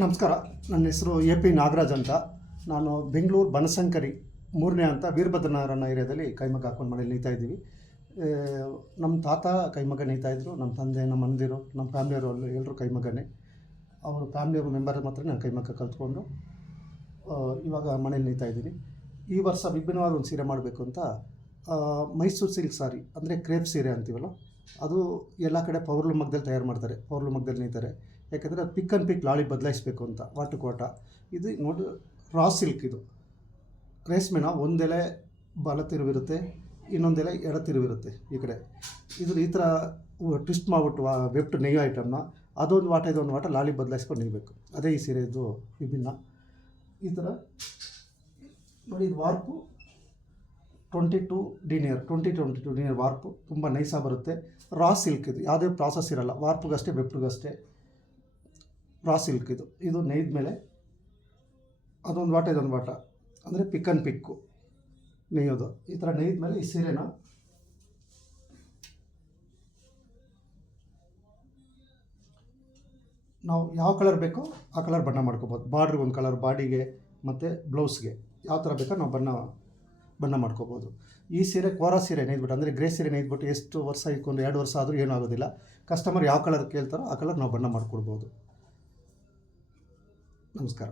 ನಮಸ್ಕಾರ. ನನ್ನ ಹೆಸರು ಎ.ಪಿ. ನಾಗರಾಜ್ ಅಂತ. ನಾನು ಬೆಂಗಳೂರು ಬನಶಂಕರಿ 3ನೇ ಅಂತ ವೀರಭದ್ರನಗರ ಏರಿಯಾದಲ್ಲಿ ಕೈಮಗ್ಗ ಹಾಕ್ಕೊಂಡು ಮನೇಲಿ ನೇಯ್ತಾ ಇದ್ದೀವಿ. ನಮ್ಮ ತಾತ ಕೈಮಗ್ಗ ನೇಯ್ತಾಯಿದ್ರು, ನಮ್ಮ ತಂದೆ, ನಮ್ಮ ಅಣ್ಣಂದಿರು, ನಮ್ಮ ಫ್ಯಾಮಿಲಿಯವರು ಎಲ್ಲರೂ ಕೈಮಗ್ಗನೇ. ಅವರು ಫ್ಯಾಮಿಲಿ ಮೆಂಬರ್ ಮಾತ್ರ ನಾನು ಕೈಮಗ್ಗ ಕಲ್ತ್ಕೊಂಡು ಇವಾಗ ಮನೇಲಿ ನೇಯ್ತಾ ಇದ್ದೀನಿ. ಈ ವರ್ಷ ವಿಭಿನ್ನವಾದ ಒಂದು ಸೀರೆ ಮಾಡಬೇಕು ಅಂತ ಮೈಸೂರು ಸಿಲ್ಕ್ ಸಾರಿ ಅಂದರೆ ಕ್ರೇಪ್ ಸೀರೆ ಅಂತೀವಲ್ಲ, ಅದು ಎಲ್ಲ ಕಡೆ ಪವರ್ಲೂಮ್ ಮಗ್ಗದಲ್ಲಿ ತಯಾರು ಮಾಡ್ತಾರೆ, ಪವರ್ಲೂಮ್ ಮಗ್ಗದಲ್ಲಿ ನೇಯ್ತಾರೆ. ಯಾಕೆಂದರೆ ಅದು ಪಿಕ್ ಆ್ಯಂಡ್ ಪಿಕ್ ಲಾಳಿ ಬದಲಾಯಿಸಬೇಕು ಅಂತ ವಾಟು ಕೋಟ. ಇದು ನೋಡಿ ರಾ ಸಿಲ್ಕ್, ಇದು ರೇಷ್ಮೆನ ಒಂದೆಲೆ ಬಲ ತಿರುವಿರುತ್ತೆ, ಇನ್ನೊಂದೆಲೆ ಎಡ ತಿರುವಿರುತ್ತೆ ಈ ಕಡೆ. ಇದು ಈ ಥರ ಟ್ವಿಸ್ಟ್ ಮಾಡಿಬಿಟ್ಟು ವೆಬ್ಟ್ ನೆಯ್ಯೋ ಐಟಮ್ನ ಅದೊಂದು ವಾಟ ಇದೊಂದು ವಾಟ ಲಾಳಿ ಬದಲಾಯಿಸ್ಕೊಂಡು ನೆಯ್ಯಬೇಕು. ಅದೇ ಈ ಸೀರೆದು ವಿಭಿನ್ನ. ಈ ಥರ ನೋಡಿ, ಇದು ವಾರ್ಪು 22 ಡಿನಿಯರ್ ವಾರ್ಪು, ತುಂಬ ನೈಸಾಗಿ ಬರುತ್ತೆ. ರಾ ಸಿಲ್ಕ್ ಇದು, ಯಾವುದೇ ಪ್ರಾಸೆಸ್ ಇರಲ್ಲ, ವಾರ್ಪ್ಗಷ್ಟೇ ವೆಬ್ಟ್ಗಷ್ಟೇ ರಾ ಸಿಲ್ಕ್ ಇದು. ಇದು ನೇಯ್ದ ಮೇಲೆ ಅದೊಂದು ವಾಟ ಇದೊಂದು ವಾಟ ಅಂದರೆ ಪಿಕ್ ಆ್ಯಂಡ್ ಪಿಕ್ಕು ನೇಯೋದು. ಈ ಥರ ನೇಯ್ದ ಮೇಲೆ ಈ ಸೀರೆನ ನಾವು ಯಾವ ಕಲರ್ ಬೇಕೋ ಆ ಕಲರ್ ಬಣ್ಣ ಮಾಡ್ಕೋಬೋದು. ಬಾರ್ಡ್ರಿಗೆ ಒಂದು ಕಲರ್, ಬಾಡಿಗೆ ಮತ್ತು ಬ್ಲೌಸ್ಗೆ ಯಾವ ಥರ ಬೇಕೋ ನಾವು ಬಣ್ಣ ಮಾಡ್ಕೋಬೋದು. ಈ ಸೀರೆ ಕೋರಾ ಸೀರೆ ನೇಯ್ದ್ಬಿಟ್ಟು ಅಂದರೆ ಗ್ರೇ ಸೀರೆ ನೇಯ್ದ್ಬಿಟ್ಟು ಎಷ್ಟು ವರ್ಷ ಇಟ್ಕೊಂಡು 2 ವರ್ಷ ಆದರೂ ಏನೂ ಆಗೋದಿಲ್ಲ. ಕಸ್ಟಮರ್ ಯಾವ ಕಲರ್ ಕೇಳ್ತಾರೋ ಆ ಕಲರ್ ನಾವು ಬಣ್ಣ ಮಾಡಿಕೊಡ್ಬೋದು. ನಮಸ್ಕಾರ.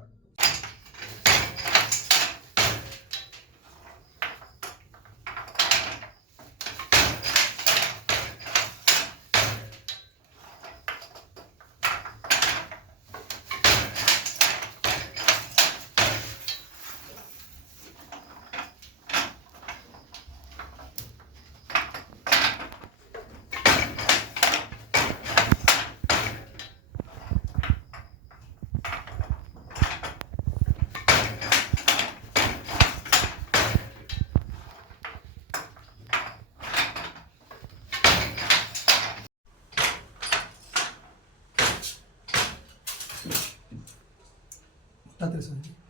ಸರ್